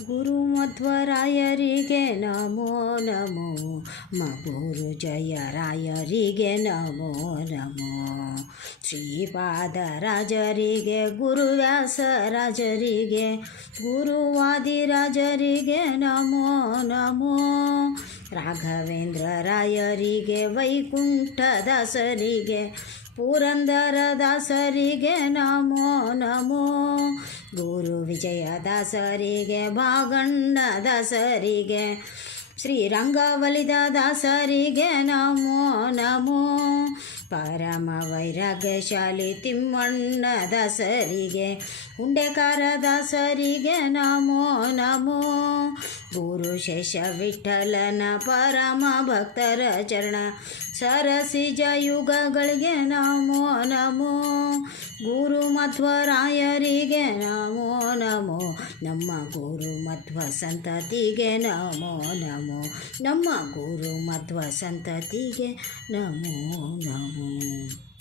ಗುರು ಮಧ್ವರಾಯರಿಗೆ ನಮೋ ನಮೋ ಮ ಗುರು ಜಯರಾಯರಿಗೆ ನಮೋ ನಮೋ ಶ್ರೀಪಾದರಾಜರಿಗೆ ಗುರುವ್ಯಾಸರಾಜರಿಗೆ ಗುರುವಾದಿರಾಜರಿಗೆ ನಮೋ ನಮೋ ರಾಘವೇಂದ್ರ ರಾಯರಿಗೆ ವೈಕುಂಠದಾಸರಿಗೆ ಪುರಂದರದಾಸರಿಗೆ ನಮೋ ನಮೋ ಗುರು ವಿಜಯದಾಸರಿಗೆ ದಾಸರಿಗೆ ಶ್ರೀರಂಗವಲಿದ ದಾಸರಿಗೆ ನಮೋ ನಮೋ. ಪರಮ ವೈರಾಗ್ಯಶಾಲಿ ತಿಮ್ಮಣ್ಣ ದಾಸರಿಗೆ ಉಂಡೆಕಾರ ದಾಸರಿಗೆ ನಮೋ ನಮೋ. ಗುರು ಶೇಷ ವಿಠಲನ ಪರಮ ಭಕ್ತರ ಚರಣ ಸರಸಿಜ ಯುಗಗಳಿಗೆ ನಮೋ ನಮೋ. ಗುರು ಮಧ್ವರಾಯರಿಗೆ ನಮೋ ನಮ್ಮ ಗುರು ಮಧ್ವ ಸಂತತಿಗೆ ನಮೋ ನಮೋ ನಮ್ಮ ಗುರು ಮಧ್ವ ಸಂತತಿಗೆ ನಮೋ ನಮೋ.